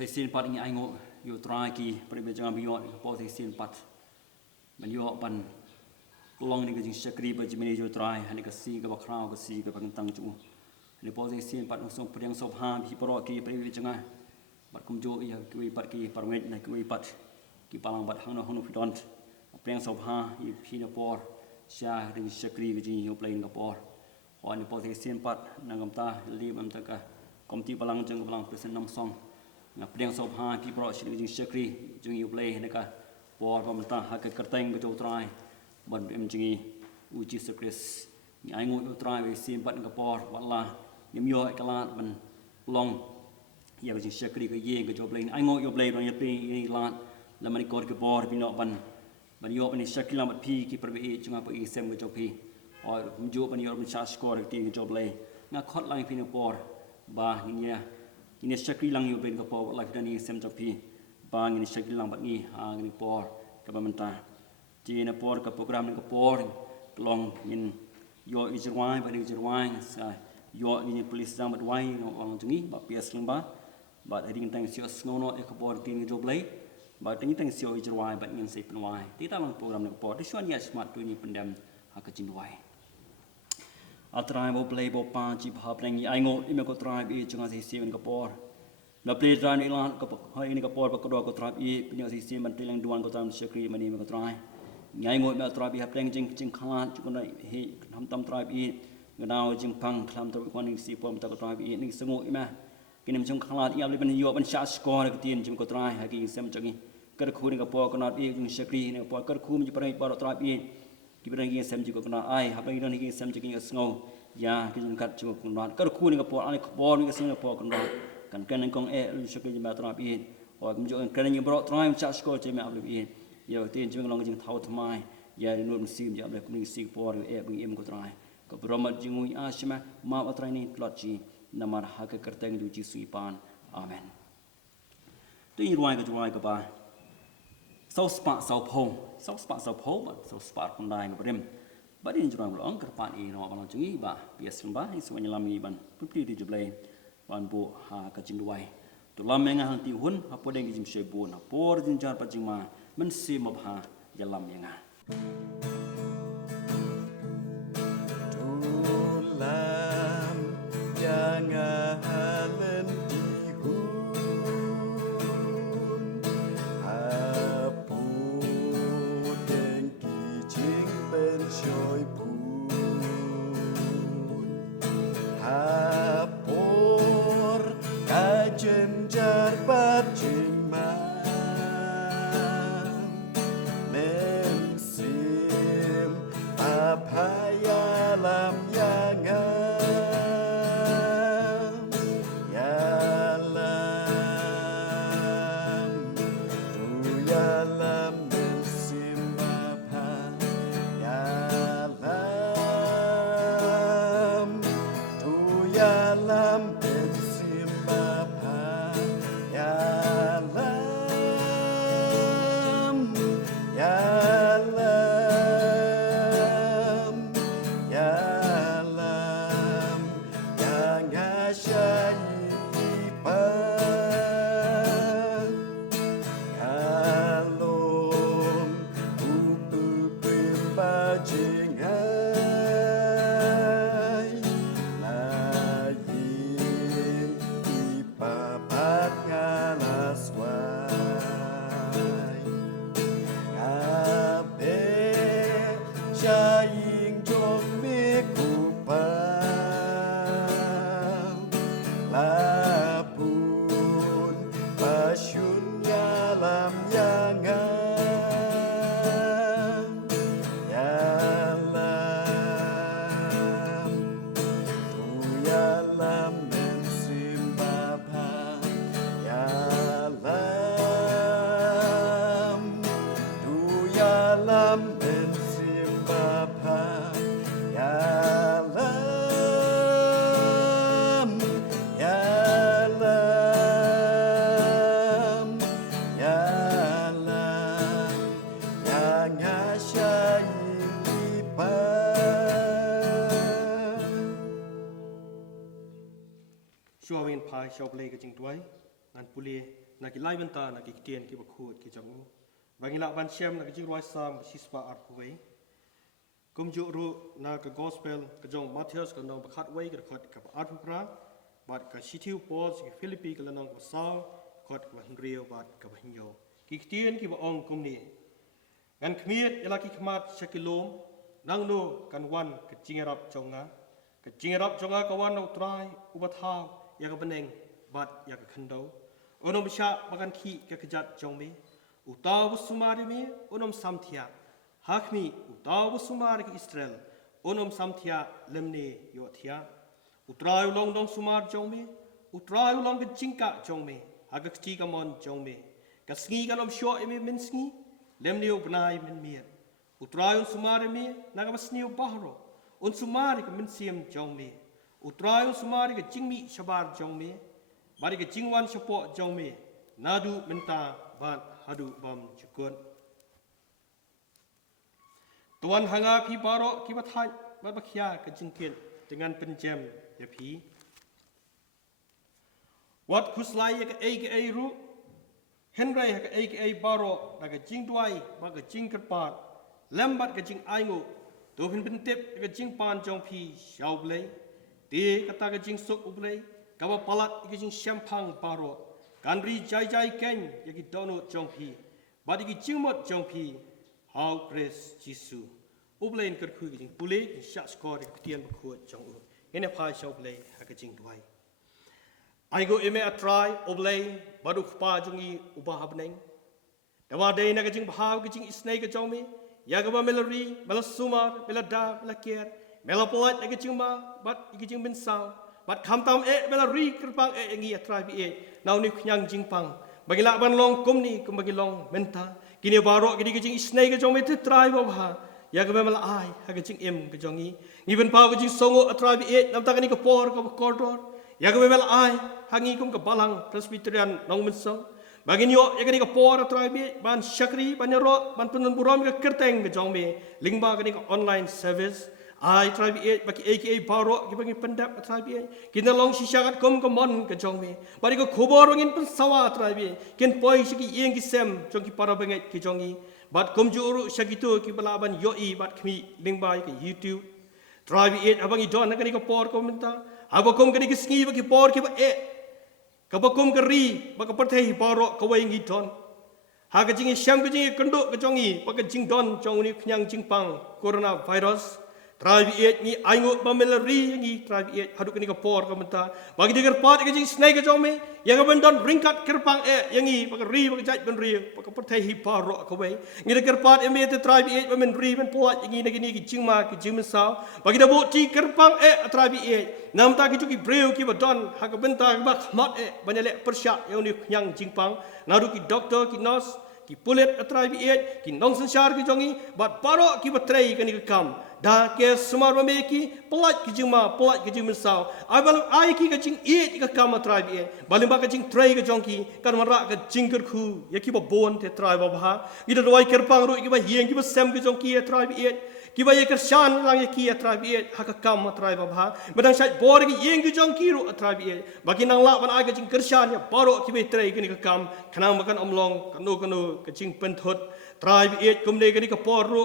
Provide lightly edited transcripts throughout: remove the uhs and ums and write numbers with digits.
Sesin pat ingi aingo yo traki Presbyterian biot po sesin pat menyo pan long ni ke sakri ba jimini yo trai hani ke si ke ba krau ke si ke pangtang chu ni po sesin pat song priang sob ha bi pro ki Presbyterian bat kum jo ya ki pat ki parwet na ki pat ki palang bat hang no honu fidon priang sob ha i phina por sha ring sakri ke ji yo plain ka por ho ni po sesin pat nangam ta li am ta ka komti palang jeng palang present Nongmensong na priang sob ha pi pro shi jing sakri jing yu play ne ka por pamta ha ka kerteng ko trai ban em jing u ji sakris ni ai ngu trai we sim pat ka por wala nim yo ka lat ban long ya jing sakri ka ye ko play ai ngu yo play ban ya pi ni lat la mani kor ka por pi no ban yo ban sakri la mat pi ki per we jing pa i sem ko pi or jo ban yo ban sa score ti ko play na khot lai pi no por ba ni ya ini sakri lang yu ben ka por la ka ni sem jopi ba ni sakri lang bat ni ha ni por ka ba menta ji na por ka program ni ka por long in yo ijrwai ba ni ijrwai sa yo ni police jam bat wai no ong tungi ba ps lang ba ring tang sio snow no e ka por tin ni job lay ba tin tang sio ijrwai ba ni sai pen wai ti ta lang program ni ka por ti suan ya smart tu ni pendam ha ka jin wai atrai bo play bo pa chi bha play ni ai ngo ime ko trai bi chunga si si ka por na play trai ni lan ka hai ni ka por ba ko do ko trai bi pinyo si si man tilang duan ko tam sakri mani me ko trai ngai ngo me trai bi ha play jing khan chu ko nai he ham tam trai bi ngao jing pang khlam to ko ni si pom ta ko trai bi ni sungu ima kinim chung khan ya le ban yo ban sha score ka tin jim ko trai ha ki sem changi kar khu ni ka por ko na bi jing sakri ni por kar khu mi parai par trai bi ki berang ki sem ji ko na ai ha pa ni ki sem ji ki sngo ya ki jun kat chu ko na kar khu ni ka por ani ko por ni ka sem por ko na kan kong e lu shukri ji ma tra bi o kum jo kan ni bro tra im cha sko je ma abli bi yo tin jing long jing thau thmai ya ni nu sim ja abli kum ni si por e bu im ko tra ko bro ma jing ui a shima ma wa tra ni plot ji namar ha ka kerteng du ji sui pan amen tu ni ruai ka ba sau spa sau po ba sau spa kon dai ko rem ba din jurang long ka pa ni no ba chung ba pias ba ni so ni lam ni ban putri di jublai Phanbuh ha ka jing duai tu lam menga hang ti hun ha podeng jim she bu na por jin jar pa jing ma men si ma ha ya lam menga tu lam jangan halen ti hun apu deng ki jing ben shoi pu jenjar bat jingma mensim apaya lam yangan ya lam tu ya lam mensim apa ya lam tu ya lam Shua wen pai shop lay ka jing tuai ngan puli nak ilai benta nak iktian ki bakhut ki jangu bagi lak ban syam nak jing roi sam sispa art kuwei kum ju ru na ka gospel ka jong Matthias ka nong bakhat wei ka khat ka art pra bat ka sitiu pos ki Philippi ka lanong ka saw khat ka rio bat ka banyo ki iktian ki ba ong kum ni ngan khmiet ila ki khmat shakilom nang no kan wan ka jingerap jonga ka wan no trai ubatha ya ka beneng bat ya ka khandau onom sha bagan ki ka kejat jongme utaw sumari me onom samthia hakmi utaw sumari ki Israel onom samthia lemne yothia utray long dong sumar jongme utray long ke jingka jongme aga chi ka mon jongme ka sngi ka nom sho eme min sngi lemne ubnai min mir utray sumari me naga basni bahro un sumari ka min siam jongme utray sumari ka jingmi shabar jongme bari ke jingwan sepo jongme nadu menta bat hadu bam jukun tuan hanga ki baro ki bathai bat bakhya ke jingkin dengan penjem ya pi wat khuslai ke ai ru henrai ke ai baro da ke jing duai ba ke jing kerpat lambat ke jing aingu to pin pentep ke jing pan jong pi xiao blei ti kata ke jing suk ublei kawa palat iki jing syampang paro kanri jai ken yaki dono jongpi badi ki jingmot jongpi how grace jisu ublein kerkhu ki jing pule ki sha skor ki tian bakhu jongu ene pha shau ble ha ka jing duai I go eme a try oblei badu khpa jungi uba habneng dawa dei na ka jing bhaw ki jing isnei ka jongmi ya ka ba melori melasumar melada melakier melapolat na ka jing ma bat ki jing bin sao bat kham tam bela ri kerpang ngi atrai bi nau ni khyang jingpang bagi la ban long kum ni kum bagi long menta kini baro kini ke jing isnai ke jong met trai ba ha ya ke mel ai ha ke jing em ke jongi ni ben pau ke jing songo atrai bi nam ta ni ke por ke kordor ya ke mel ai hangi kum ke balang Presbyterian Nongmensong bagi ni ya ke ni ke por atrai bi ban syakri ban ro ban penun burom ke kerteng ke jong me lingba ke ni ke online service I try be bagi AKA baro ki bagi pendap try be kita long sisyakat kom mon ke jong me bari ko khobor ngin pun sawa try be ken poi siki yeng ki sem jong ki para benget ki jongi bat kom juru syagito ki balaban yoi bat khmi lingbai ke YouTube try be abang i don nakani ko por komenta abakom kani ki sngi bagi por ki ba kabakom ke ri baka perthei baro ka wai ngi don ha ka jingi syam ka jingi kendo ka jongi baka jing don jong ni knyang jingpang coronavirus Trabi ni aingut bameleri ni trabi haduk ni kapor kamenta bagi diger pat ke jing snai ke jome yang abandon ringkat kerpang yang ni bakari bakajat ben ri bakapertai hi paro ka wei ngi diger pat eme te trabi bamen ri ben polat yang ni ki jingma ki jingmensau bagi dabu ti kerpang trabi nam ta ki juki breu ki badon ha ka benta ba khmat banyak persyak yang ni yang jingpang naru ki doktor ki nurse ki pulet trabi ki nong sensar ki jongi bat paro ki batrai ka ni kam da ke semar memeki pelat ke jingma pelat ke jingmensau ai balu ai ki ke jing ka kam trabi balim ba ke jing trai ke jongki kan mara ke jingker khu ya ki ba bon te trai ba ba ida roi kerpang ru ki ba hieng ki ba sem ke jongki trabi ki ba ye kershan lang ye ki trabi ha ka kam trai ba ba badang sai bor ki yeng ki jongki ru trabi bagi nang la ban ai ke jing kershan ya baro ki be trai ke ni ka kam khanang makan omlong kanu ke jing penthot trabi kum ne ke ni ka por ru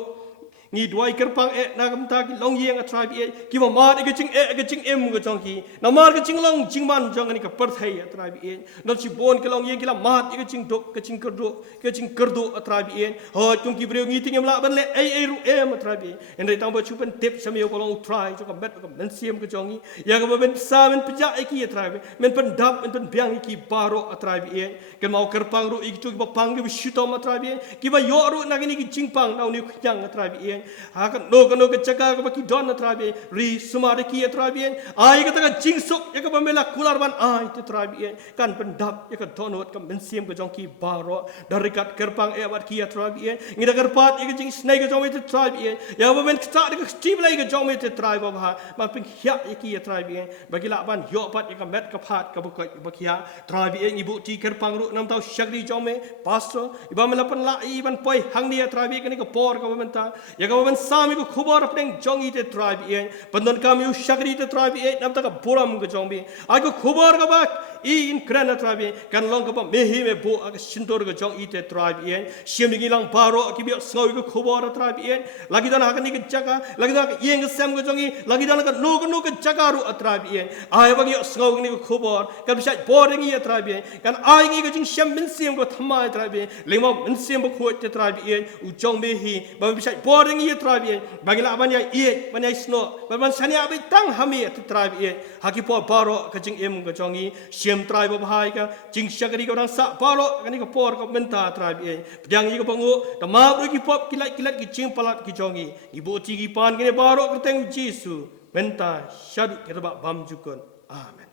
ni duai kerpang na kam ta ki long yeng a tribe ki ma ma ke jing em ke jong ki na mar ke jing long jing man jong ni ka perthai a tribe no si bon ke long yeng ki la ma ke jing dok ke jing kerdo a tribe ho tung ki breu ngi ting em la ban le ai ru em a tribe en dai tang ba chu pen tip sam yo ko long try jo ka bet ka men siem ke jong ni ya ka ben sa men pja ki a tribe men pen dap men pen biang ki baro a tribe ke mau kerpang ru ik chu ki ba pang ki shutom a tribe ki ba yo ru na ki jing pang na ni kyang a tribe hakan no ke jaga ke baki don trabi ri sumare ki trabi ai ka ta jing sok ya ka bamela kular ban ai te trabi kan pendap ya ka donot ka mensim ke jongki baro darikat kerpang bat ki trabi ngira kerpat ya ka jing snai ke jongmi te trabi ya bamen ka ta ke stib lai ke jongmi te trabi ba ma ping hya ya ki trabi bagi la ban yo pat ya ka met ka phat ka bakia trabi ibu ti kerpang ru nam tau syakri jongme pastor ibamela pan la iban poi hang dia trabi ka ni ka por ka bamenta ya ka ban sami ko khubor apeng jong ite tribe yen bandan kam yu shakri te tribe yen nam ta ka boram ko jong bi ai ko khubor ka ba I in krana tribe kan long ka ba mehi me bo ak sintor ko jong ite tribe yen sim ni lang baro ki bi sngoi ko khubor tribe yen lagi dan hakan ni ke jaka lagi dan yeng ke sam ko jong I lagi dan ka no ko jaka ru tribe yen ai ba ki sngoi ni ko khubor ka bi sai boring ye tribe yen kan ai ngi ko jing sim min sim ko thamai tribe lemo min sim ko khoi te tribe yen u jong mehi ba bi sai boring ye tribe yen bagila ban ya ye ban ya sno ban sania bi tang hami te tribe yen haki po baro ka jing em ko jong I sim tribe of hai ka jing shakari ko rang sa baro ka ni ko por ko menta tribe yen yang I ko bangu ta ma ru ki pop kilat ki jing palat ki jong I bo ti ki pan ki baro ka teng Jesu menta shadu ke ba bam jukon amen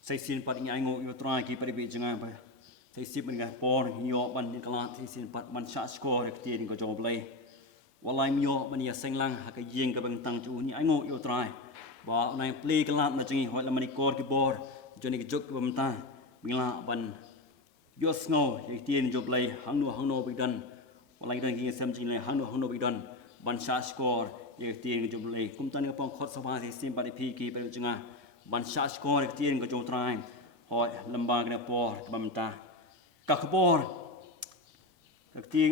sai sin pat ngai ngo yu trai ki pari be janga ba sai sip ngai por nyo ban ni kala sai sin pat man sha score ke ti ni ko job lai walai myo ban ya seng lang ha ka yeng ka bang tang chu ni ai ngo yu trai ba nai play kala na jingi hoi la mani kor ki bor joni ki jok bam ta mila ban yo sngo ye ti ni job lai hang no bi dan walai dan ki sam jing lai hang no bi dan ban sha score ye ti ni job lai kum tan ni pong khot sa ba sai sin pari pi ki pari janga ban sha score ke ti ni ko job trai hoi lamba ke por bam ta ka khbor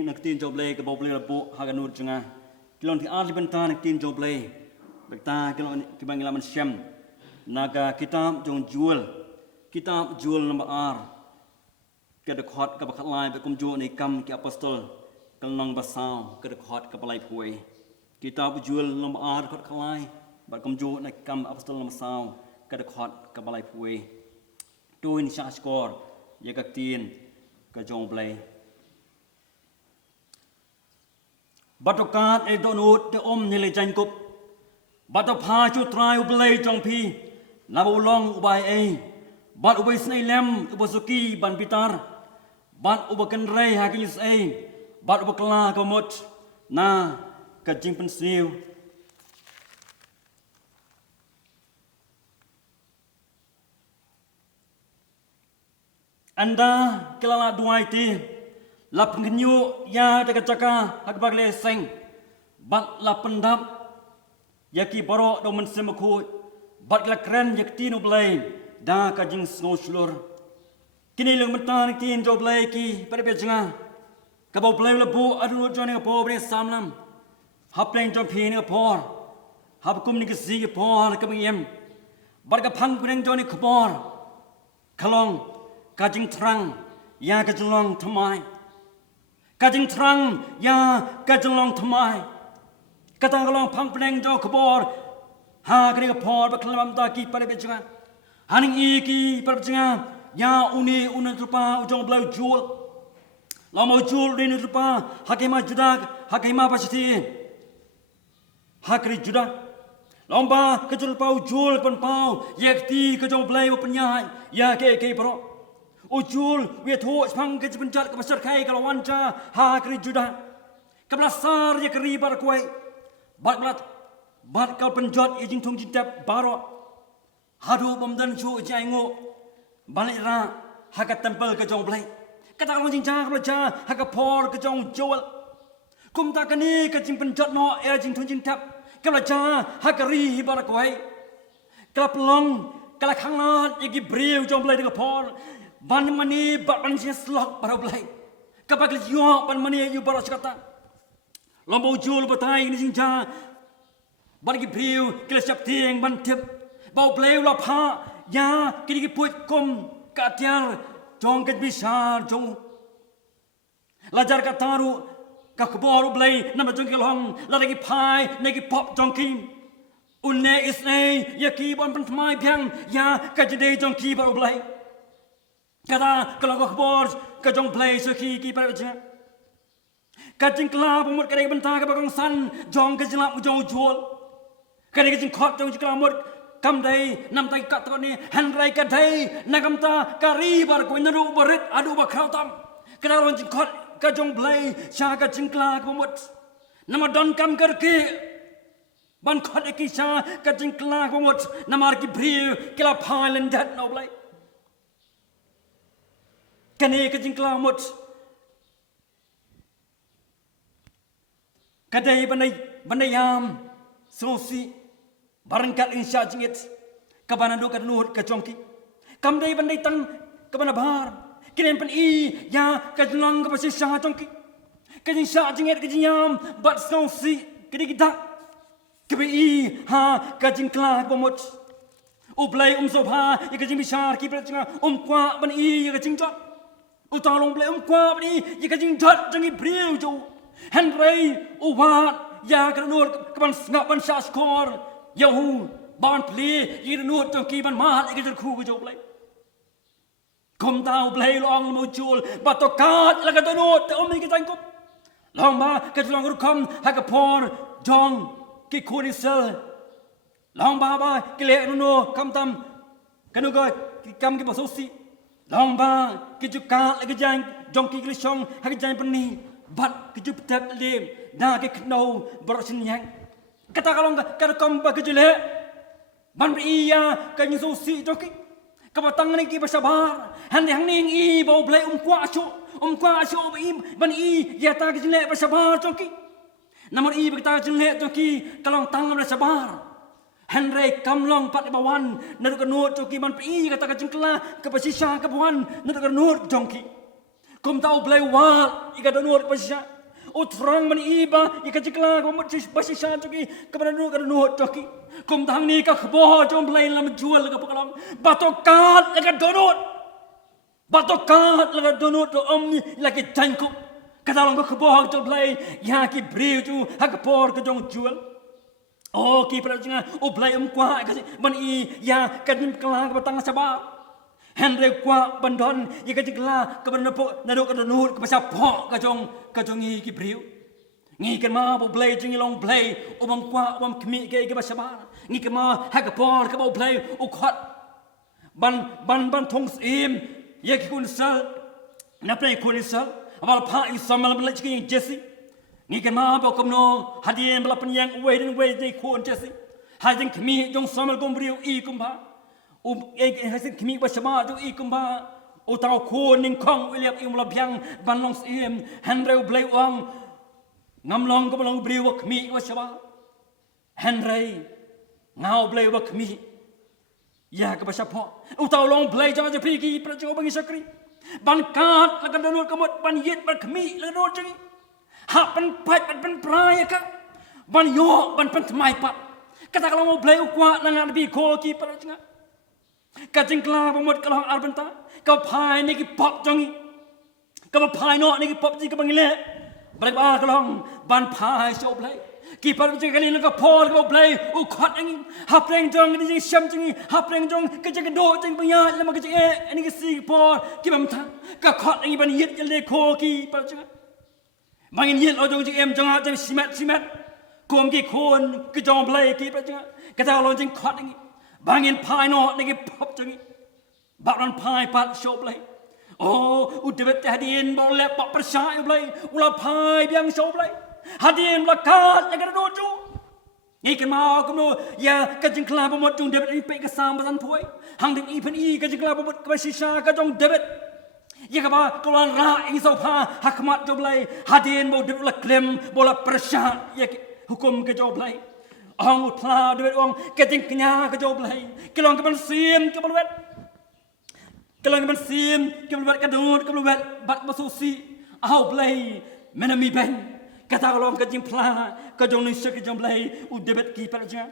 nak tin job lai ke bob lai bo ha ga nur janga kilon ti ali ban ta nak tin job lai bekta kilon ki bangila man syam naga kitab jong jual number r ke de khot ka bakhat lai be kum ju ni kam ki apostol kalnong basau ke de khot ka balai phui kitab jual number r khot khalai ba kum ju ni kam apostol number basau ke de khot ka balai phui tuin sha score ye ka tin ka jong blai batokat e donut te ni le jan kupบัตรพาชุดตรายอุบเลยจงพีนาบุลองอุบายบัตรอุบายสไนเลมอุบสุกีบันปิตาร์บัตรอุบกันเรย์หากิสบัตรอุบกลากมดนากระจิงเป็นซิวอันดากลาลาดวยตีลับเงินยูยาตะกจักาฮักบักเลเซงบัตรลับปันดับyaki baro do men semaku bat la kren yakti no blay da ka jing sno shlor kini leng mentan tin do blay ki pare be janga ka bo blay la bo adu jone ka bo bre samlam hap leng jom phi ne por hap kum ni ka si ki por ka biem bat ka phang preng jone khbor khalong ka jing trang ya ka jlong thamai ka jing trang ya ka jlong thamai kata kalong phang pleng jo khbor ha kri ka phor ba khlam ta ki pare be janga haning I ki par janga ya uni trupa ujong blau jul lamo jul rin trupa hakima judak hakima pasiti hakri judak lomba ke jul pau jul pan pau yekti ke jong blai panya ya ke pro ujul we tho phang ke penjat ke besar kai kalawan cha hakri judak kablasar ye kri bar kuai bat kal penjot ijing thong jitap baro hadu bomdan chu jaingo balira hakat tempel ke jong blai kata long jing cha ka cha hakat por ke jong jol kum ta kani ke jing penjot no jing thong jitap ka cha hakari bar kwai ka plong ka khanglat igi brew jong blai de por ban mani bat ban slok bar blai ka bak yo ban mani yu bar kata lombo jul batai ni jinja ban ki priu klesap tieng ban tip bau pleu la pha ya ki ki puit kom ka tiar jong ke bisar jong lajar ka taru ka khbor blai nam jong ki long la ki phai ne ki pop jong kim unne isne ya ki bon pan thmai phang ya ka jide jong ki bar blai kada kalau ka khbor ka jong blai so ki par ja kajing kelab umur kadai bentang ke bagong san jong ke jelap jong jual kadai kajing khot jong jikla umur kam dai nam tai kat ni hanrai kadai nagam ta kari bar ko naru barit adu ba khautam kadai ron jing khot ka jong blai sha ka jing kla ke umur nama don kam karke ban khot ki sha ka jing kla ke umur namar ki bri kila phailen dat no blai kane ka jing kla umur Kadai bandayam sosi barangkat insya jingit kabana do kadnuhut kacongki. Kamdai bandai tang kabana bar. Kinen pen I ya kadlang kapasi sya jongki. Kadin sya jingit kajinyam bat sosi kedi kita. Kabe I ha kajin klah pomot. Ublay sobha ya kajin bishar ki prajanga kwa ban I ya kajin jot. Utalong blay kwa ban I ya kajin jot jangi briu jo. Henry uwat ya kadnur kaban ngap ban sya skor. Yahu ban pli ya kadnur jongki ban mat ya kajin khu jo blay. Kom tau blay long muncul batokat la kadnur te omi kita ingkup. Long ba kadlong rukam hakapor jong ki kurisel. Long ba kile nuno kam tam kanuga kam ki basosi. Long ba ki juka la kajang jong ki klishong hakajang pani bat ki jupat lem na ki kno barasin yang. Kata kalong ka kam ba kajule ban iya ka nyosi joki. Kabatang ni ki basabar han hang ning I bo blai kwa aso ban I ya ta ki jile basabar joki. Namun I berkata jile joki kalong tang basabar. Henry kamlong pat bawan naduk kanut joki ban I kata ka jingkla ka pasisya ka bawan naduk kanut jongki. Kum tau blai wal I ka danut pasisya. Utrang ban iba I ka jingkla ka pasisya joki ka kanut joki. Kum tang ni ka khbo jom blai lam jual ka pakalong batokat la ka donut. Batokat la ka donut to om la ki jangku. Kata long ka khbo jom blai ya ki briu tu hakapor ka jong jual. Oh ki prajanga blai kwa kasi ban I ya kadin kala ka batang sabar. Henry kwa bandon ya ka jigla ka banapo naduk ka donut ka pasapok ka jong I ki briu. Ngi kan ma bo blai jing long blai bang kwa bang kmi ke basabar. Ngi kan ma hakapor ka bo blai khot ban thong sim ya ki kun sal na play kun sal abal pa I samal ban lagi Jesse. Ni kan ma bo komno hadien bla penyang we de kon Jesse. Hadin kmi jong samal gombriu I kumba. Hasin kmi basama jo I kumba. O tau kon ning kong William I mula biang ban long sim Henry blai wang ngamlong ko long briu kmi basama. Henry ngau blai wa kmi. Ya ka basapo. O tau long blai ja piki prajo bangi sakri. Ban kat la kadonut kamot ban yet ban kmi la no jangi. Hak pan prai ka ban yo ban pan mai pat kata kalau mau blai ukwa nang bi ko ki par jinga ka jingkla bomot kalau arbenta ka phai ni ki pop jongi ka phai no ni ki pop ji ka bangile blai ba kalau ban phai so blai ki par jinga ni ka phol ka blai u khot angin hapreng jong ni sham jingi hapreng jong ka jinga do jing banya lama ka jinga ni ki si por ki bam tha ka khot angin ban yet le ko ki par jinga. Bangin yel ojong jing em jong ha jing simat kom ki kon ki jong blai ki pra jing kata lo jing khot ngi bangin pai no ni ki pop jing ba ran pai pat show blai oh udebet hadien bo le pop persya blai ula pai biang show blai hadien la kat la ka do chu ni kan ma kom no ya ka jing kla bo mot jong debet I pe ka sam ban thoi hang ding I pen I ka jing kla bo mot ka sisa ka jong debet. Ya kaba kalau ra isofa hakmat joblai hadin bo debla klem bola persya ya hukum ke joblai ong utla debet ong keting kenya ke joblai kelong ke ban sim ke balwet kelong ke ban sim ke balwet ka dut ke balwet bat basusi au blai menami ben kata kalau ke jing pla ke jong ni ke joblai u debet ki perja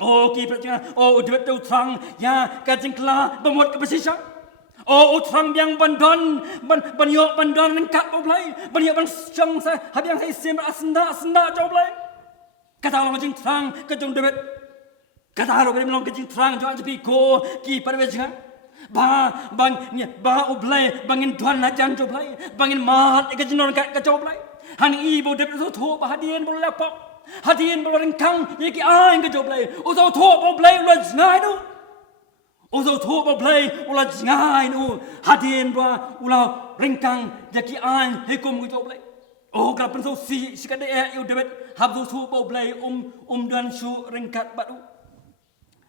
oh ki perja oh debet tu trang ya ke jing kla bomot ke besisa. Oh utrang biang bandon ban yo bandon kat boblai ban yo ban chang sa habiang hai sim asenda joblai kata long jing trang ke jong debet kata lo long ke jing trang jo api ko ki parwejang ba oblai bangin tuan ajan joblai bangin mat ke jinon ka joblai han I bo debet so tho ba hadien bo lapop hadien bo rengkang ye ki ai ke joblai o so tho boblai lo ngai do. Uzo thu ba play ula jingai nu hadien ba ula rengkang jaki an hekum gitu play oh ka pen so si ka de you debet hab thu ba play dan su rengkat batu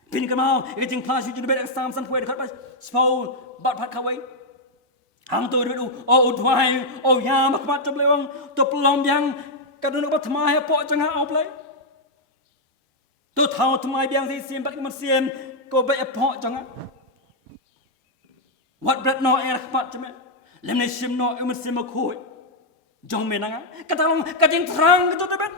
pin ka mau e jing class you debet sam san pwe khat ba spau bat phat ka wai hang tu debet oh twai oh ya mak mat play ong to plom yang kadang nak bertemai apa jangan apa lagi. Tu tahu temai biang si sim bagi manusia kau baik apa jangan. Wat berat no air kepat cuma. Lem ni sim no manusia makoi. Jong menang. Kata long kajing terang gitu teman.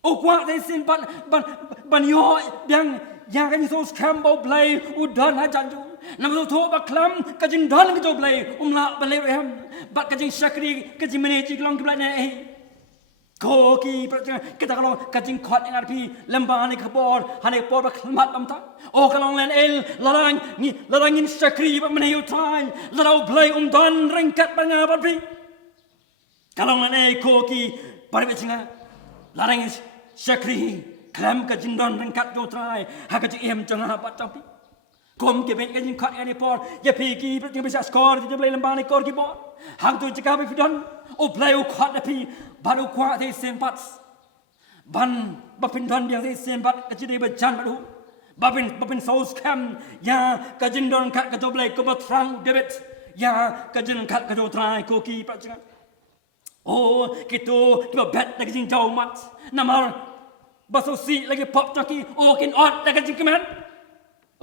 Oh kuat si sim ban yo biang yang kan sos kambau play udan hajan tu. Nama tu baklam kajing dan gitu play umla balai reham. Bak kajing syakri kajing manage kelong kebelah Koki kita kalau kajing kuat yang arti lembah ni kabor, hani kabor berkelmat amta. Oh kalau len larangin syakri bermenayu try, larau play dan ringkat banyak berpi. Kalau len koki pada macamnya larangin syakri kelam kajing dan ringkat jo try, hak kajing jangan apa tapi. Kom kebek kajing kuat yang ni por, ya pergi berarti bisa skor jadi play lembah ni kor kibor. Hak tu jika berfidan, oh play kuat tapi. Baru kuat di sempat ban bapindan biang di sempat kecil berjan baru bapin saus kam ya kajindon kat kejoblai kebetrang debit ya kajin kat kejotrai koki pacangan oh gitu kita bet lagi jing jauh mat namar basosi lagi pop caki oh kin ot lagi jing kemen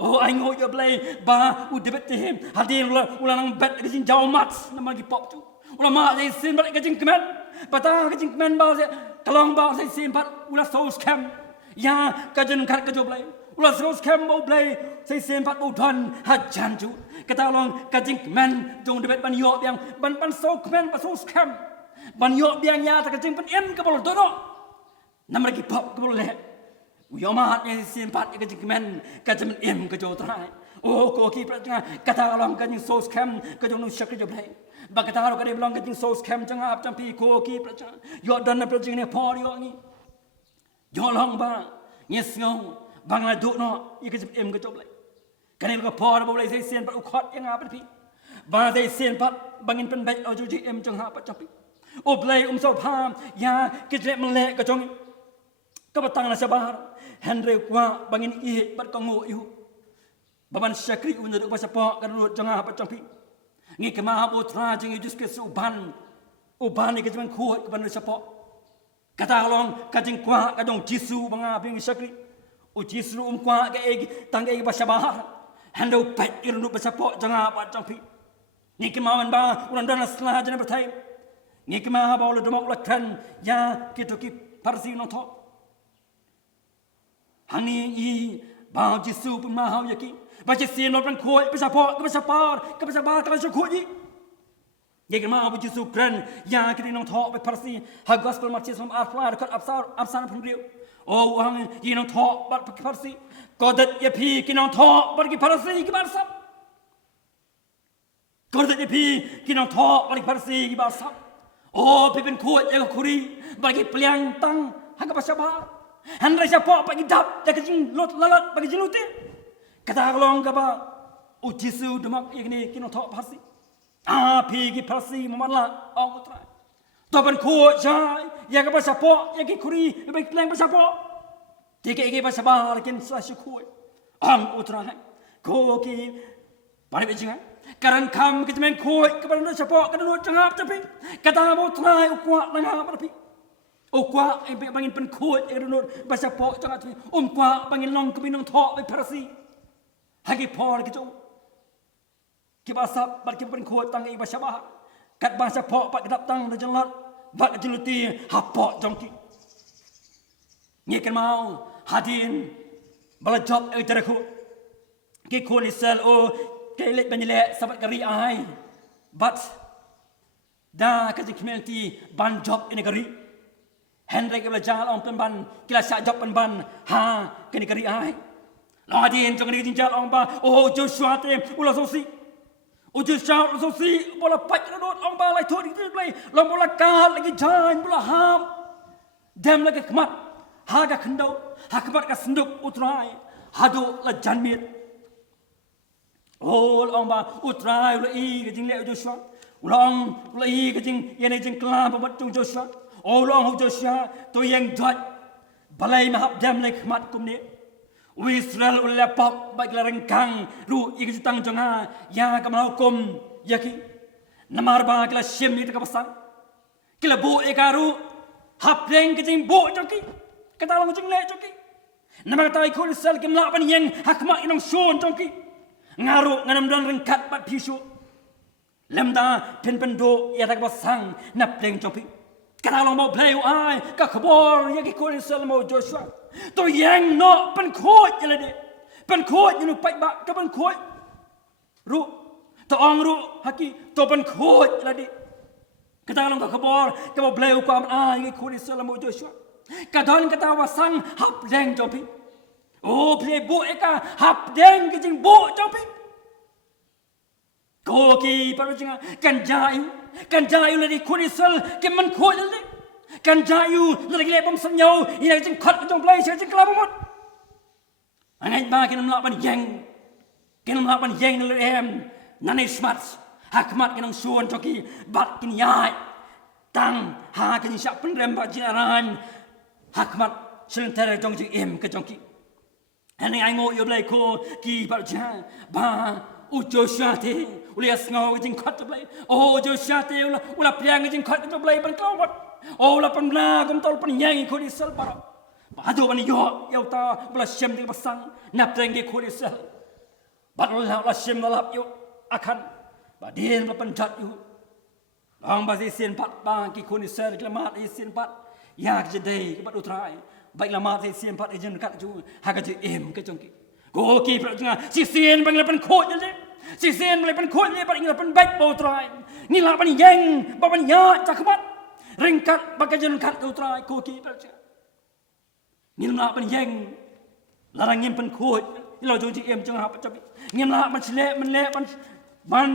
oh aingo ya blai ba u debit him hadir ulang bet lagi jing jauh mat namar lagi pop tu ulama di sempat lagi jing kemen Patah kajing kemen bau saya, kalong bau saya sempat ulah saus kem, ya kajin kat kejoblai, ulah saus kem bau blai saya sempat bau dan hajan tu, kata long kajing kemen jong debet ban yok biang ban saus kemen ban saus kem, ban yok biang ya tak kajing ban em kebal dono, nama lagi pop kebal leh, uyamat ya sempat kajing kemen kajing ban em kejotrai, oh koki percaya kata long kajing saus kem kajong nu syak kejoblai. Bagi tahu kalau dia bilang kajing saus kem jangan apa campi koki percaya. Yo dan apa percaya ni por yo ni. Yo long ba ngesngau bang la duk no ikut em kecob lai. Kan dia por boleh saya sen pat ukot yang apa tapi. Ba saya sen pat bangin pen baik ojo ji em jangan apa campi. Oblai so pham ya kita melek kecong. Kebatang na sabar. Henry kwa bangin i pat kongo iu. Baban syakri untuk pasaport kan jangan apa campi. Ni kemah putra jeng idus ke uban ni kejaman kuat keban sepok kata long kajing kuat kadong jisu banga bing sakri u jisu kuat ke tangga bahasa bahar handau pet irundu pasaport jangan apa campi ni kemah ba ulan dan setelah jana bertai ni kemah ba ulan domok lakkan ya kitoki parsi no tho hani i ba jisu pun mahau yaki baca sinar dan kuat pasaport ke pasaport kalau cukup je. Jadi mana abu Yesus keren yang kita nong thokไป Parsi hak gospel Matius from Arfla dekat absar pendiriu. Oh orang yang nong thok ber Parsi kodat ya pi kita nong thok ber Parsi ke barsap. Kodat ya pi kita nong thok ber Parsi ke barsap. Oh pipin kuat ya kuri bagi peliang tang hak pasaport. Handai siapa bagi dap ya kecing lot lalat bagi jeluti. Kata long kapa ujisu demak ini kino thok Parsi. Api ki Parsi mamala ong utrai. Topan kuat jai ya ke pasaport ya ki kuri baik peliang pasaport. Tiga pasaport kin sasu kuat. Ong utrai. Ko ki pada bijingan. Karan kam kita main kuat kepada pasaport kada luat jangap tapi kata mau utrai kuat langap tapi. Kuat bangin pen kuat kada luat pasaport jangap tapi kuat bangin long kebinong thok baik Parsi. Hagi por gitu. Kibasap bagi berkuat tang iba syabah. Kat bahasa pok pak kedap tang da jelat bak jeluti hapok jongki. Nyekan mau hadin bala job teraku. Ki kulisel o kelet banjele sabat kari ai. But da kaji community ban job ini kari. Henry ke belajar on penban kila syak job penban ha kini kari ai. Long hadin jong ni jinjal ong ba oh Joshua tem ulah sosi. Uji syaut sosi bola pat rodot ong ba lai thodi play long bola kal lagi jan bola ham. Dem lagi kemat haga kendau hakmat ka senduk utrai hadu la janmit. Oh ong ba utrai ula i ke jing le Joshua. Ulang ula i ke jing yen jing kla ba jong Joshua. Oh long Joshua to yang dot balai mahap dem lagi kemat kum ni. Israel ulah pop bagi rengkang ru ikut tang jonga ya kamal hukum yaki namar ba kala shim itu kapasang kila bo ekaru hap deng kejing bo joki kata long jing le joki nama kata ikut sel kim la pan yang hakma inong shon joki ngaru nganam dan rengkat pat pisu lemda pen do ya tak basang nap deng joki kata long mau play ai ka khabor ya ki ikut sel mau Joshua to yang no pen khot ya le de pen khot you pai ba ka pen khot ru to ong ru haki to pen khot la de kata long ka khabor ka mau play kwam ai ki ikut sel mau Joshua kadon kata wasang hap deng jopi oh play bo eka hap deng kijing bo jopi ko ki parujinga kan jayu le di kunisel ke man ko le kan jayu le le bom samyo ina jing khat jong play se jing klab mot angai ba kinam la ban yeng le em nanai smart hakmat kinang suon joki bat kin yai tang ha kin syak pen rem ba jinaran hakmat selentera jong jing em ke jongki ani ai ngo yo blai ko ki ba ja ba u Joshua te ulia ngau jing khat blai o Joshua te ula piang jing khat to blai ban klawat o la pan la gom tol pan yang ko di sel para ba do ban yo ta bla shem de pasang nap teng ge ko di sel ba la shem la lap yo akan ba den la pan jat yo ang ba si sen pat ba ki ko di sel klamat i sen pat yak je dei ke ba utrai baik lama si sen pat ejen kat ju ha ka je em ke jongki go ki pra janga si sen bang la pan khot je si sen bang pan khot le ba ing la pan baik bo trai ni la pan yang ba pan ya cakmat ringkat bagajen kat utrai ko ki pra janga ni la pan yang larang ngim pan khot lo jo ji em jang ha pa chabi ngim la man sle man le man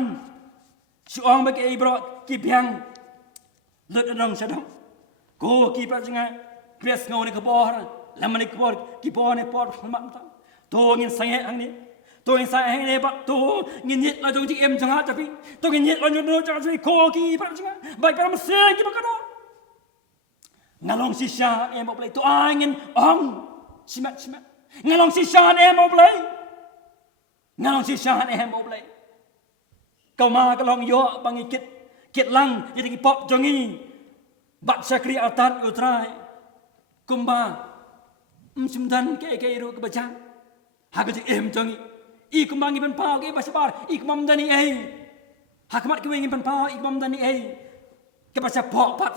suang ba ke ibro ki biang lut dong sadong ko ki pra janga Kres ngau ni kebor, lama ni kebor, kibor ni por mat tak. Tu ngin sange ang ni, tu ngin sange ang ni bat tu ngin nyit la jong em jangan tapi, tu ngin nyit la jong jangan tapi koki pada jangan, baik pada mesin kita kado. Ngalong sisa em mau play tu angin ong simat, ngalong sisa em mau play, ngalong sisa em mau play. Kau ma kalong yo bangikit, kit lang jadi kipop jongi, bat sakri atat utrai. Kumba simdan ke ru ke baca ha ke em jongi I kumba ngi ban pa ke basabar I kumam dani ai hakmat ke ngi ban pa I kumam dani ai ke baca pok pat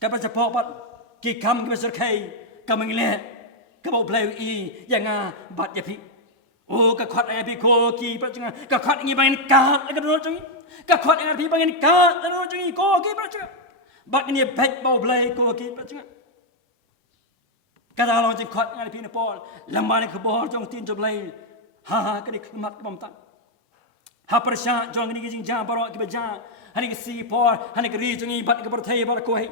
ke baca pok pat ki kam ke baca kai kam ngi le ke bau play I yang bat ya pi oh ka khat ai pi ko ki pa changa ka khat ngi ban ka ke ro jongi ka khat ai pi ban ka ro jongi ko ki pa changa bak ni baik bau blai ko ki pa changa kada long jing khat ngai pi ne pol lamba ni khbor jong tin job lai ha ka ni khmat bom ta ha persha jong ni jing ja baro ki ba ja hani ki si por hani ki ri jong I bat ka par thai bar ko hai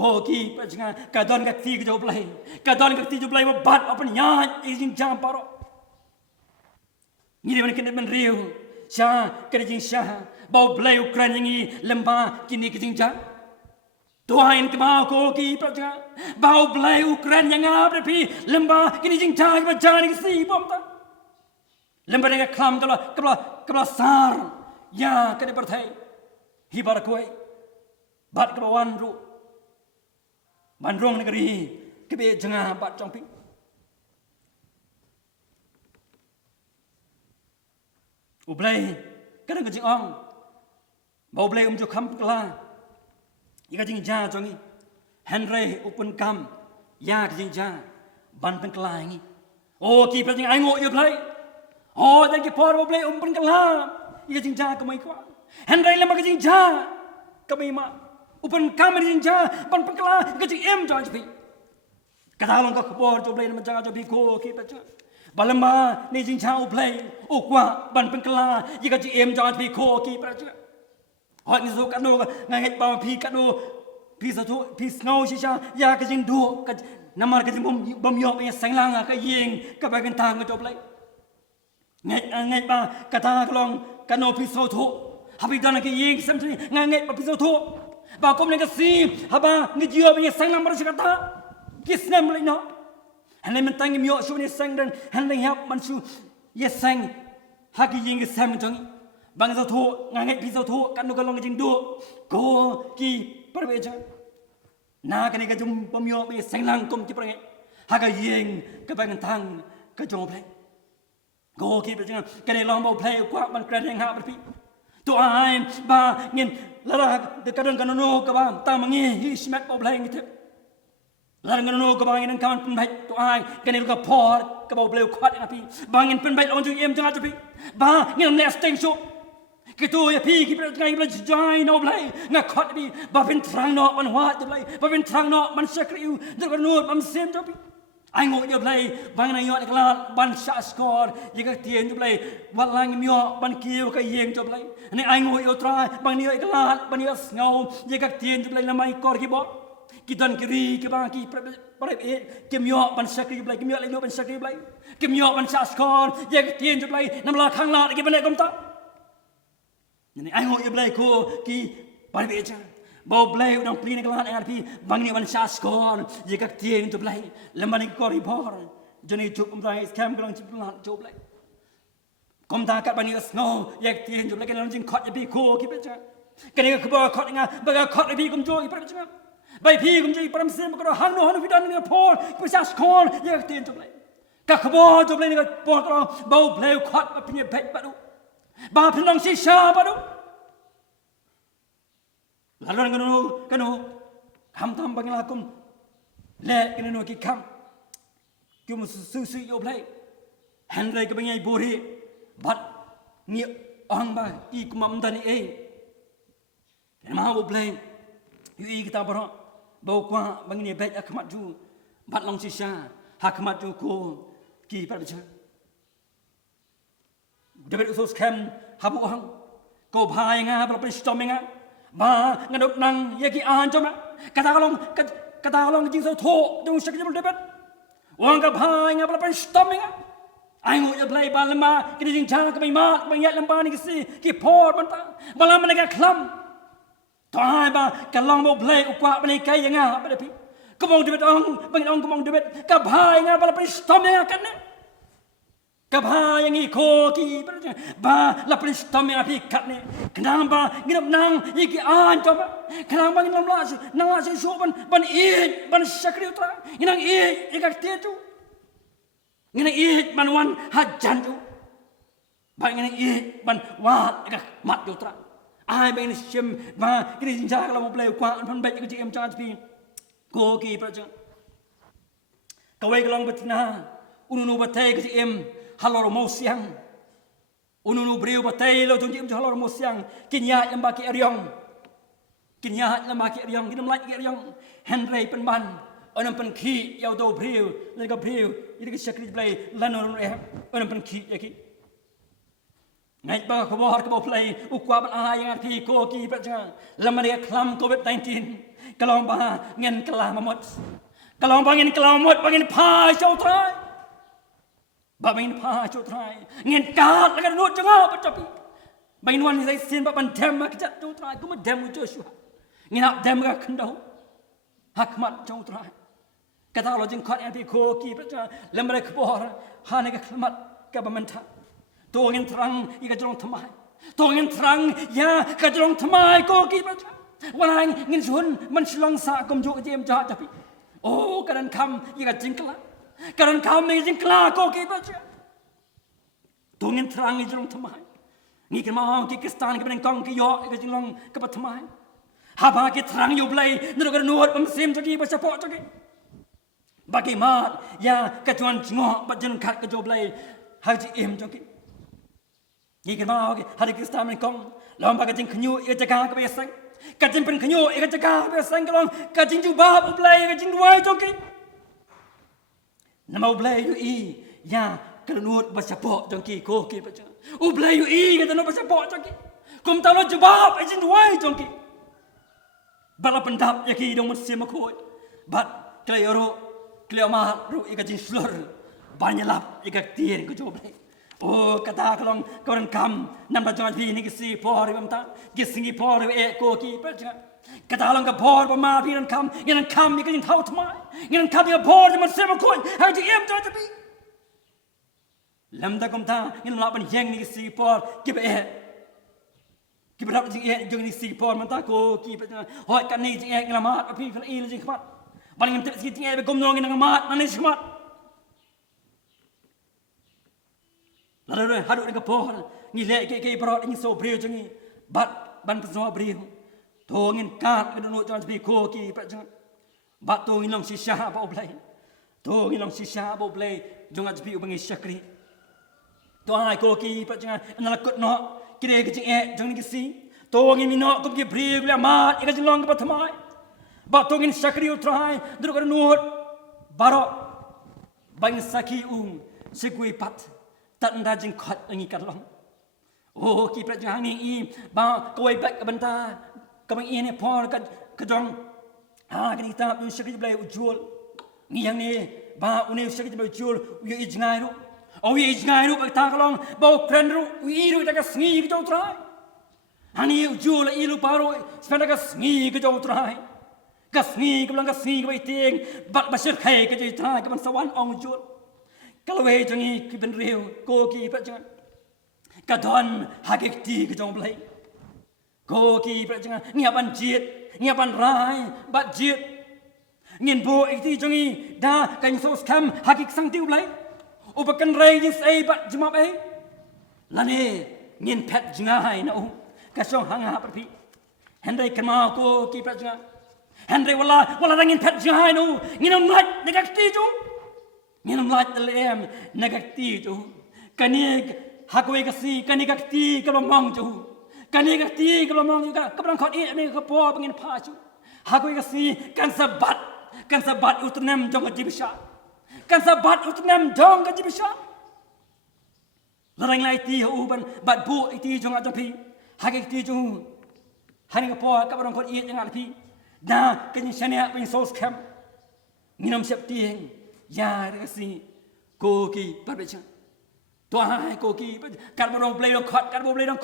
ko ki pa changa ka don ka ti job lai ka don ka ti job lai ba bat apan nya jing ja baro ni de man riu sha ka jing sha bau blai Ukraine ngi lamba ki ni ki jing ja Tuhan ke bau ko ki praja bau blai Ukraine yang ngap pi lemba kini jing jai ba jani si bom ta lemba dengan klam kala sar ya ke de perthai hi bar koi bat ke wan ru bandrong negeri ke be janga bat chong pi u blai kadang ke jing ong bau blai jo kham kala Ika jing ja jongi Henry open kam ya jing ja ban pen kelai ngi oh ki pra jing ai ngo yo play oh dan ki por play pen kala ika jing ja kamai kwa Henry lama ka jing ja kamai ma open kam jing ja ban pen kala ika jing em ja pi kata long ka por jo play lama ja jo pi ko ki pra ja balama ni jing ja play o kwa ban pen kala ika jing em ja pi ko ki pra ja Hot ni so kano ngai ba pi kano pi sa tu pi ngau sisa ya ka jing du ka namar ka jing bom yo pe sanglang ka yeng ka ba kan tang ka job lai ngai ba ka ta klong kano pi so tu ha pi dan ka yeng sam tu ngai ba pi so tu ba kom ne ka si ha ba ngi yo pe sanglang ba ka ta kis nam lai no han le man tang mi yo su ni sang dan han le yap man su yes sang ha ki yeng sam jong bang sao thu ngai pi sao thu kan nu kalong jing du ko ki perbeja na kan ka jum pamyo be senglang kom ti prangai ha ka yeng ka bang thang ka jong play ko ki be jang kan long bo play kwa ban kra deng ha pi tu ai ba ngin la de kadang kan no ka ba ta mangi hi smack bo play ngi lalu ngano ko bangin ang kawan penbaik tu ai kanil ka por ka bau bleu khat api bangin penbaik on ju em jangan api bangin next thing so kitu ya pi ki ngai bla jai no blai nga khat api ba pin trang no man wa tu blai ba pin trang no man sakri u de no bam sem api ai ngo ya blai bang na yo kala ban sha score ye ka tien tu blai wat lang mi yo ban kiu ka yeng tu blai ni ai ngo yo try bang ni yo kala ban yo ngau ye ka tien tu blai la mai kor ki bo kidan kiri ke bang ki kimyo ban sakri blai kimyo lai no ban sakri blai kimyo ban saskon ye tien blai nam la khang la ki ban kom ta ni ai ngo ye blai ko ki ban be cha bo blai dong pli ni kala ngar pi bang ni ban saskon ye ka tien blai lemban ki kori bor jani chup um dai scam klang chip la cho blai kom ta kat ban ni snow ye tien blai kan jing khot ye pi ko ki be cha kan ni ka bo khot nga ba khot ye pi kom jo i par cha bai pi kum ji param sem ko hang no hanu fidan ni pol pisa skon ye tin to play ka khbo to play ni ko pol ko bau play khat pa pin pet pa du ba pin long si sha pa du la ron kanu kham tham bang la kum le kinu no ki kham kum su yo play han rai ka bang ai bori bat ni ang ba ki kum am dan e ma bo play yu kita bro bau kwa bangini bet akmat ju bat long sisa hakmat ju ko ki par bicha debet usus kem habu hang ko bhai nga bro brainstorming ba ngadop nang ye ki an choma kata long jing so tho jung sak jam debet wang ka bhai nga bro brainstorming ai ngo ya play ba lama ki jing cha ka mai ma bang ya lamba ni ki si ki por ban ta balam na ka khlam Tuhan ba kalong mo play ukwa bani kay nga ba pi kumong debet ong kumong debet ka bhai nga bala pristom nga kan ka bhai ngi ko ki ba la pristom nga pi kat ne kanang ba ginap nang iki an to ba kanang ba ginam la nang la so ban ban sakri utra ginang ikak tie tu ginang man wan hajan tu ba ginang ban wat ikak mat utra ai bên xem và cái này chính xác là một lời quảng phân biệt cái chị em cha thì cô kỳ phải chứ câu ấy cái lòng bát na unu bát cái chị em halor mau siang unu beriu bát lo chúng chị em halor mau siang kinya yang baki ariong kinya yang baki ariong kita melaj ariong Henry penban orang pen ki yau do beriu lagi beriu ini cái sakri play lanon orang pen ki ya ki ngay ba ko bor ko play ukwa ban ai ngar thi ko ki pa cha lam ne khlam covid-19 kalong ba ngen kala mamot kalong ba ngen kala mamot ba ngen pha chau trai ba ngen pha chau trai ngen ka la ka nut changa ba chapi ba ngen wan sai sin ba ban dem ma ka chau trai ko ma dem u joshua ngen hak dem ka khndau hak mat chau trai ka ta lo jing khat an thi ko ki pa cha lam ne ko bor ha ne ka khmat ka ba man tha Tongin terang ika jong thamai tongin terang ya ka jong thamai ko ki ba wanang ngin sun man Shillong sa kom jo jem ja tapi oh karan kham ika jingkla karan kham me jingkla ko ki ba tongin terang ika jong thamai ngi ke ma ki kistan ki ben kong ki yo ika jinglong ka ba thamai ha ba ki terang yu blai nro ka nuot bam sim to ki ba support to ki bagi mat ya ka chuan ngo ba jin khat ka jo blai ha ji em to ki Ni kan mau ke hari Kristus men kong lom ba ka jing khnu e jaga ka be sang ka jing pen khnu e ka jaga be sang ka long ka jing ju ba u play ka jing duai to ki na mau play yu i ya ka nuot ba support jong ki ko ki ba cha u play yu i ka no ba support jong ki kum ta lo ju ba e jing duai jong ki ba la pendap ya ki dong mut sim ko ba kleo ma ru i ka jing slur ba nyalap i ka tien ko jo play Oh kata kalong koran kam nam ba jong pi ni ki si por bam ta ki singi por e ko ki pa kata kalong ka por ba ma pi nan kam ni ka jin thau thmai ngan kam ni por ni man sem ko ha ji em jo pi lam da kom ta ngan la ban yeng ni ki si por ki ba kita dapat jeng jeng ni sipon mata ko kita hoi kan ni jeng ngelamat api fal il jeng khmat paling ngem tip jeng begom nong ngelamat nani khmat lalu hadu dengan pohon ni le ke perot ni so brio jeng bat ban peso brio to ngin kat ke no jan pi ko ki pa jeng bat to ngin long sisha ba oblai to ngin long sisha ba oblai jong jan pi ubangi syakri to ai ko ki pa jeng na kut no kira ke jeng ni si to ngin mino ko ki brio le mat ke jeng long ke patmai bat to ngin syakri utrai dru ka no baro bang saki segui pat tak nda jeng khat ngi kat long oh ki pa jeng ni i ba ko back ke benta kami ini pun kedong kita pun sekali beli ujual ni yang ni bah uni sekali beli ujual uyu ijngai ru uyu ijngai ru kita kalong bau keren ru uyu kita sengi kita utrai hani ujual ilu baru sebenarnya sengi kita utrai kasni kebelang kasni kebaiting bat basir kai kita utrai keban sawan ong ujual kalau jangi kiben riu koki pat jangan kadon hakikti kita beli ko ki pra jangan ngiapan jit ngiapan rai bat jit ngin bo ikti jongi da kan so skam hakik sang tiu blai upakan rai jis ai bat jmap ai lane ngin pet jangai na ka song hanga perpi hendai kan ma ko ki pra jangan hendai wala ngin pet jangai no nginam lat negakti tu nginam lat lem negakti tu kani hakwe kasi kani gakti kalau mong tu kani kati kalau mau juga keberang kau ini kepo pengen pacu aku kasih kan sabat utnem jong ke bisa kan sabat utnem jong ke bisa larang lai ti uban bat bu iti jong atapi hak ti jong hani kepo keberang kau ini jangan pi dah kini sana pengen sos camp minum siap tieng ya kasih koki berbaca tuai koki kan berang play dong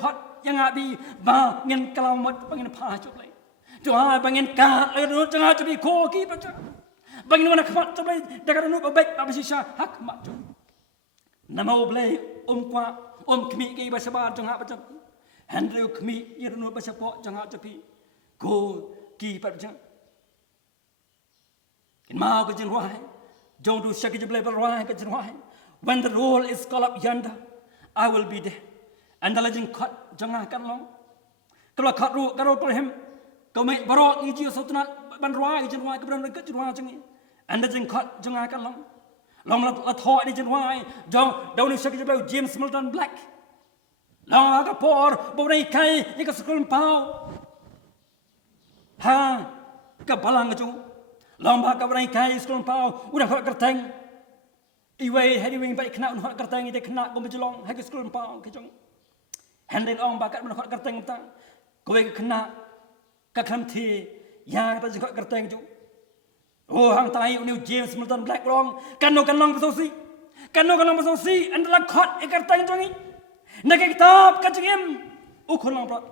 kot yang abi ba ngin kelamat pangin pacuk lai doa pangin ka lu jangan jadi koki baca pangin mana khamat sampai dagar nu baik apa sisa hak mak tu nama oblay kwa kmi ke bahasa ba jangan baca handle kmi ir nu bahasa po jangan tapi koki baca kin mau ke jenwai jong du syaki jeblay berwai ke jenwai when the roll is called up yonder I will be there anda lajeng kat jangan kan long kalau kat ru kalau perhem kau mai barok iji sotna ban ruai jenwai ke beran ke jenwai jengi anda jeng kat jangan kan long la tho ni jenwai jong daun ni sakit jebau James Milton Black long ka por boleh kai ni ka sekolah pau ha ka balang ju long ba ka boleh kai sekolah pau udah ka kerteng iway hari wing baik kena udah kerteng ite kena ko menjelong ha ka sekolah pau ke jong handle ong bakat menakut kerteng tang kowe kena kakam thi ya ta jikot kerteng ju oh hang tai New James Milton Black long kano besosi andala khot e kerteng jongi nak kitab kajim ukon long plot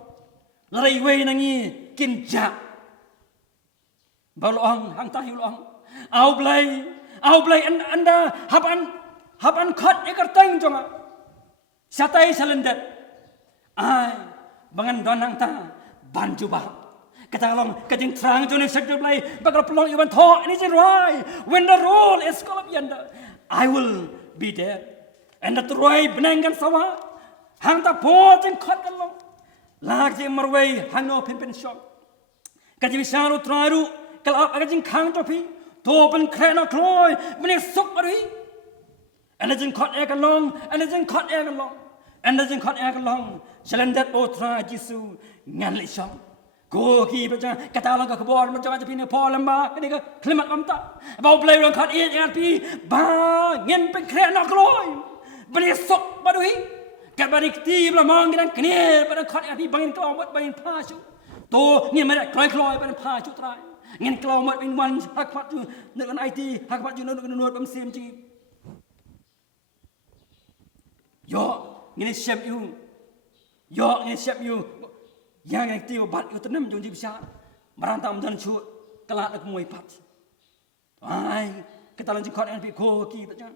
lari we nangi kinja balong hang tai long au blai anda hapan khot e kerteng jonga satai salendat ai bangan donang ta banju bah kata long kajing terang jone sektor play bakal pelong iwan tho ini jerai when the roll is called yonder I will be there and the roy benangan sawa hang ta po jeng khot kan long lag je marway hang no pin shop kajing saru traru kalau kajing khang to pi to pen kreno kloy meni suk ari and the jeng khot e kan long and the jeng khot e kan long and the jeng khot e kan long Selendat potra Jisu ngan le song ko ki baca kata lang ka kebor macam aja pini po lamba ni ka klimat mamta bau play orang khat e ngan pi ba ngen pen kre nak loy bani sok badui ka bani ti bla mang ngan kne pada khat e pi bangin kelomot bangin pasu to ni ma kloi pada pasu trai ngen kelomot bin wan hak pat tu dengan IT hak pat tu dengan bam sim ji yo ni siap you yo ni siap you yang tiu bat you tenam jong bisa merantam dan cu kelak nak muai pat ai kita lanjut khot NP ko ki baca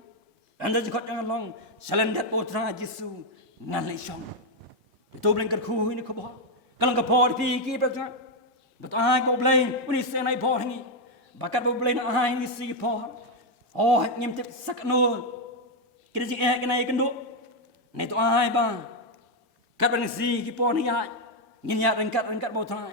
anda jikot jangan long salendat potra Jisu ngan le song itu bling ker khu ini ko bo Kalau ke port pergi betul. Betul ai bo blame when is senai port hangi. Bakat bo blame ai ni si port. Oh ngem tip sakno. Kita jing kena kenduk. Nei tu ai ba. Kat bang si ki port ni ai. Ngin ya rengkat bo thai.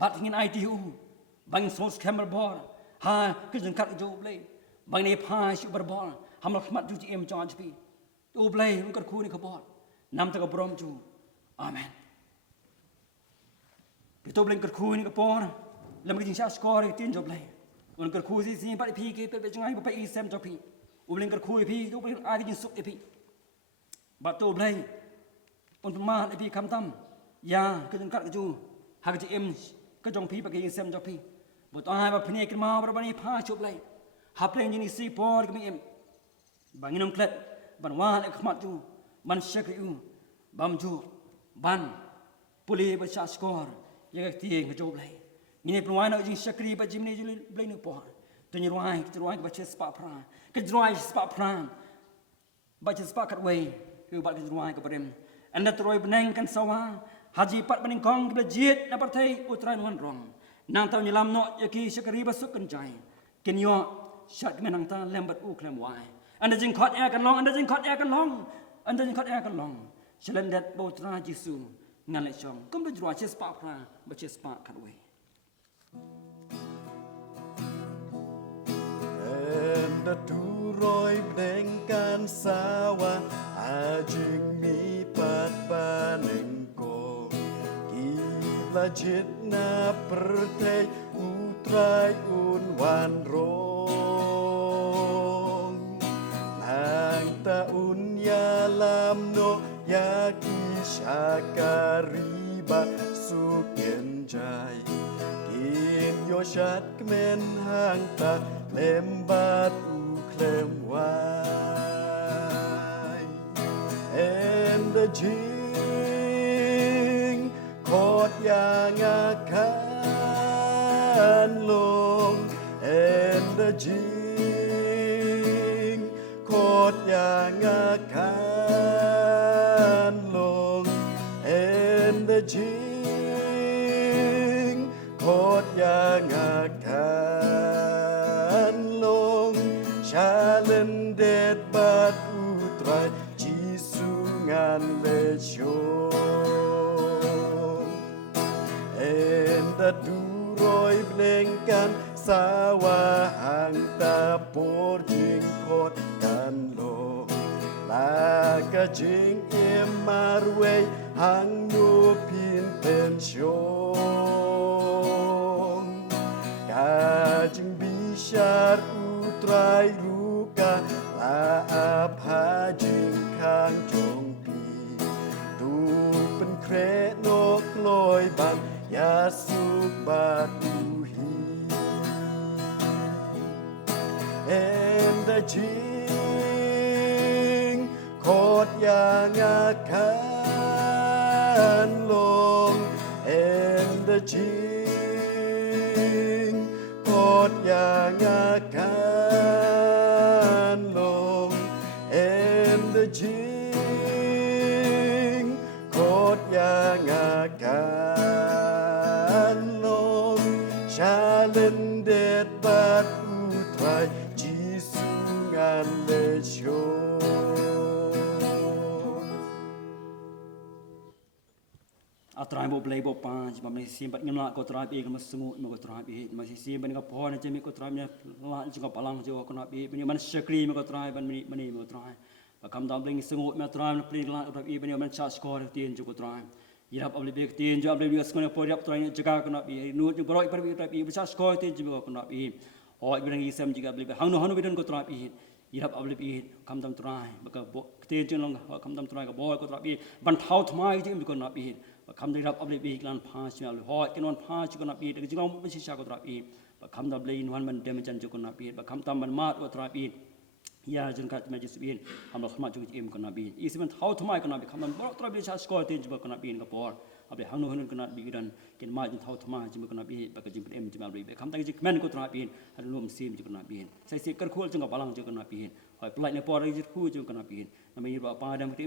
Bat ngin ITU. Bang sos camera bor. Ha ke jeng kat jo blame. Bang nei phai su berbol. Ham lak mat ju em charge pi. Tu blame kat khu ni ke port. Nam ta ka brom ju. Amen. Betul belum kerkui ni kapor, lama kita jingsa skor itu job lain. Orang kerkui sih pada pi ke pada jangan pada isem job pi. Ubelin kerkui pi, tu belum ada jinsuk pi. Betul belum. Untuk mah pi kamtam, ya kejengkat keju, hak JM kejong pi pakai isem job pi. Betul ah pada ni kerma berapa ni pas job lain. Haplen jenis si por kami em. Bangin om klet, ban wah ekmat ju, ban syakriu, bam ju, ban pulih bersa skor. Yang tiang kejob lain. Ini peluang nak jing syakri bajim ni juli belai nak pohon. Tunjuruai baca sepak perang. Kejuruai sepak perang. Baca sepak kat way. Kebat kejuruai kepadem. Anda teroi benengkan sawah. Haji pat benengkong kepada jit na partai utara nuan rong. Nang tahu nyelam nok yaki syakri basuk kenjai. Kenyo syat menang ta lembat klem wai. Anda jing khot akan long. Anda jing khot akan long. Selendet bau utara Jisu. Ngan lek chong kom berjuang sepak pra baca sepak kat we Enda turoi bdengkan sawah ajing mi pat banengko kibla jitna pertei utrai unwan rong nang ta unya lam no yaki syakariba sukenjai kin yoshat kemen hangta lembat uklem wai and the jing kot yang akan long and the jing kot yang akan long and the jing kot yang akan long shalen det bat utrai jisungan lechong and the duroi blengkan sawah hang tapor jing kot kan long Laka jing marway hang nu pin pensiong Kajing bishar utrai ruka la apa jing kang jong pi Tu pen kre no kloy ban ya suk batuhi And the jing kot yang akan long and the jing kot yang akan long and the jing kot yang akan long shalen det bat utrai jisungan lechong Atrai bo play bo panj, masih simpat nyemla ko trai be mas sungut mo ko trai be masih simpat dengan pohon aja mi ko trai nya la jengko palang jo ko na be man syakri mo ko trai ban mani mo trai kam dam bling sungut mo trai play la ko be man cha skor tien jo ko trai irap abli be tien jo abli be skor po rap trai jaga ko na be nu jo broi par be trai be cha skor tien jo ko na be o ibang isam juga abli be hanu be don ko trai be irap abli be kam dam trai baka tien jo long kam dam trai ko boy ko trai be ban thau thmai ji ko na beคำได้รับอัปเดตอีกล้านพาชนะหรือหอยกันวันพาชุกนับปีแต่จริงๆไม่ใช่ชาก็ตราปีคำดับเลยนวันมันเดมจันจุกนับปีคำตามมันมาก็ตราปียาจนกัดมาจิสบินคำเราขมาจุกเอ็มก็นับปีอีสิมันเท่าทำไมก็นับปีคำมันบอกตราปีชาสกอร์เตนจุกก็นับปีกับปอร์อัปเดตหังโนหันก็นับปีกันแก กินมาจนเท่าธรรมะจิมกันนาบีปากจิมเอ็มจิมาบีคำตั้งจิแม่นก็ตราบีฮันรวมซีมจิกันนาบีใส่เสียกันคู่จึงกับพลังจิกันนาบีหอยปลายในปอดจิคู่จึงกันนาบีนั่นไม่รู้ว่าป่าดำเต็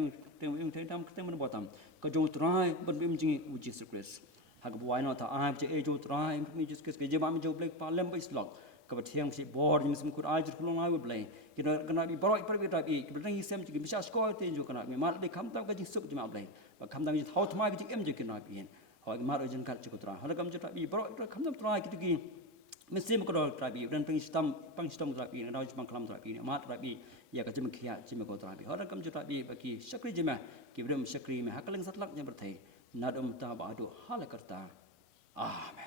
มมันบ่ทำก็จงตรายบนบิมจิอุจิสคริสหากบ่อยนอถ้าอายจะเอจงตรายมีจิสคริสก็จะมามีจงเบลกปาเลมไปสลอกก็บ่เที่ยงสิบอร์จิมสมคุรอายจิคุลงอายบ่เบลกินกันนาบีบรอยปรบีตาบีก็เป็นเซมจิมิชาสกอร์เตนจุกันนาบีมาได้คำตั้งก็จิสุกจิมาเบลว่าคำตั้งจิเท่าธรรมะก็จิเอ็มจิกันนาบีหอยมาโดยจังกัดจุกตราหากกำจัดบีบรอยคำตั้งตรายกิตกีไม่เสียมก็โดนตราบีdan pengistamตราบีเราจะมาคลำตราบีเนี่ยมาตราบีอยากจะมาเขียนจะมาโกตราบีหากกำจัดบีบกีชักรีจิมากิบเริ่มชักรีมาหากเล่งสัตว์ลักยังประเทศนัดตาบาดูฮัลกัตตาอาเมน